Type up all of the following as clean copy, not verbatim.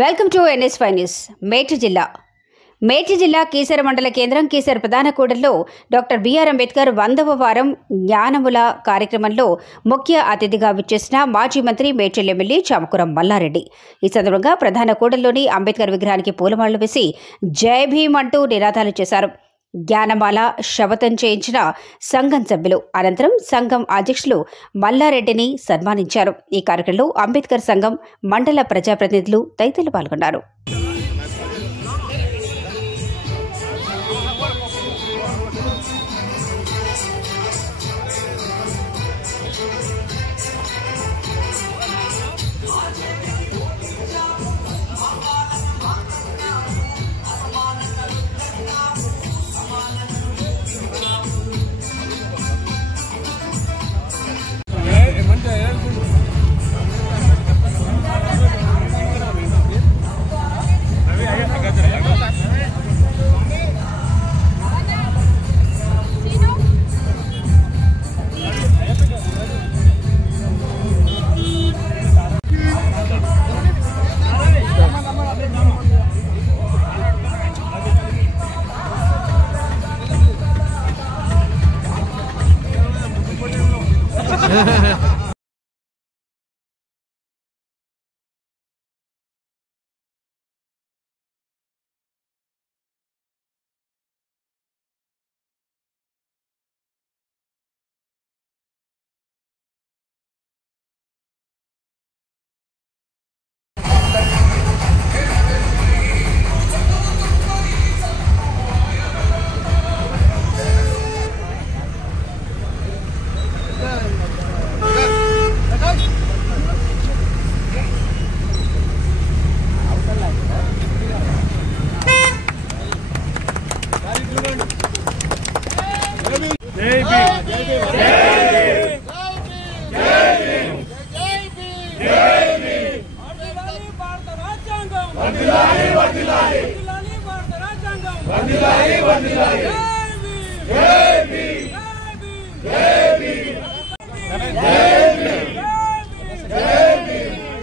Welcome to NS5 news. Medchal జిల్లా కీసర మండల కేంద్రం కీసర ప్రధాన కూడలిలో డాక్టర్ బిఆర్ అంబేద్కర్ 100వ వారం జ్ఞానముల కార్యక్రమంలో ముఖ్య అతిథిగా విచ్చేసిన మాజీ మంత్రి మేడ్చల్ ఎమ్మెల్యే చామకూర మల్లారెడ్డి. ఈ సందర్భంగా ప్రధాన కూడలిలోని అంబేద్కర్ విగ్రహానికి పూలమాలలు వేసి జై భీమ్ అంటూ నినాదాలు చేశారు. జ్ఞానమాల శపథం చేయించిన సంఘం సభ్యులు అనంతరం సంఘం అధ్యక్షులు మల్లారెడ్డిని సన్మానించారు. ఈ కార్యక్రమంలో అంబేద్కర్ సంఘం మండల ప్రజాప్రతినిధులు తదితరులు పాల్గొన్నారు.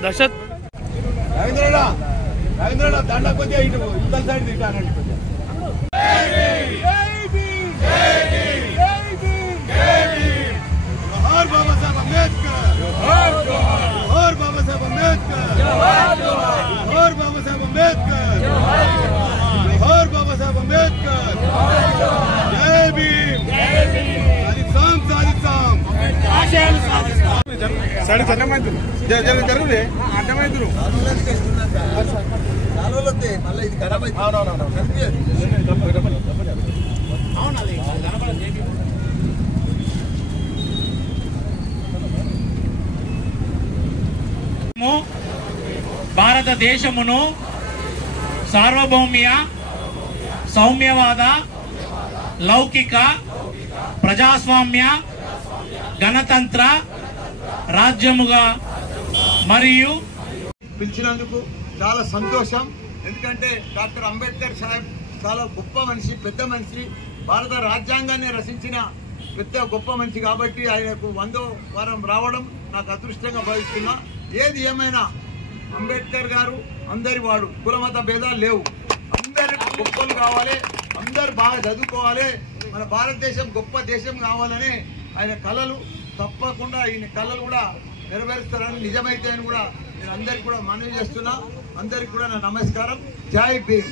దశత్ రవీంద్ర దండ కొద్దిగా ఇటు ఉత్తర సైడ్ తింటానండి కొద్దిగా. జోహార్ బాబాసాహెబ్ అంబేద్కర్, జోహార్ బాబాసాహెబ్ అంబేద్కర్, జోహార్ బాబాసాహెబ్ అంబేద్కర్, జోహార్ బాబాసాహెబ్ అంబేద్కర్. జై భీమ్, సాధిస్తాం సాధిస్తాం సాడి అర్థమైంది జరుగులే అర్థమైంది మళ్ళీ ఇది ఖరాబ్ భారతదేశమును సార్వభౌమ్య సౌమ్యవాద లౌకిక ప్రజాస్వామ్య గణతంత్ర రాజ్యముగా మరియు పిలిచినందుకు చాలా సంతోషం. ఎందుకంటే డాక్టర్ అంబేద్కర్ సాహెబ్ చాలా గొప్ప మనిషి, పెద్ద మనిషి, భారత రాజ్యాంగాన్ని రచించిన పెద్ద గొప్ప మనిషి. కాబట్టి ఆయనకు 100వ వారం రావడం నాకు అదృష్టంగా భావిస్తున్నా. ఏది ఏమైనా అంబేద్కర్ గారు అందరి వాడు, కులమత భేదాలు లేవు. అందరికి గొప్పలు కావాలి, అందరు బాగా చదువుకోవాలి, మన భారతదేశం గొప్ప దేశం కావాలని ఆయన కళలు తప్పకుండా ఈయన కళలు కూడా నెరవేరుస్తారని, నిజమైతే అని కూడా నేను అందరికి కూడా మనవి చేస్తున్నా. అందరికి కూడా నా నమస్కారం. జై భీమ్.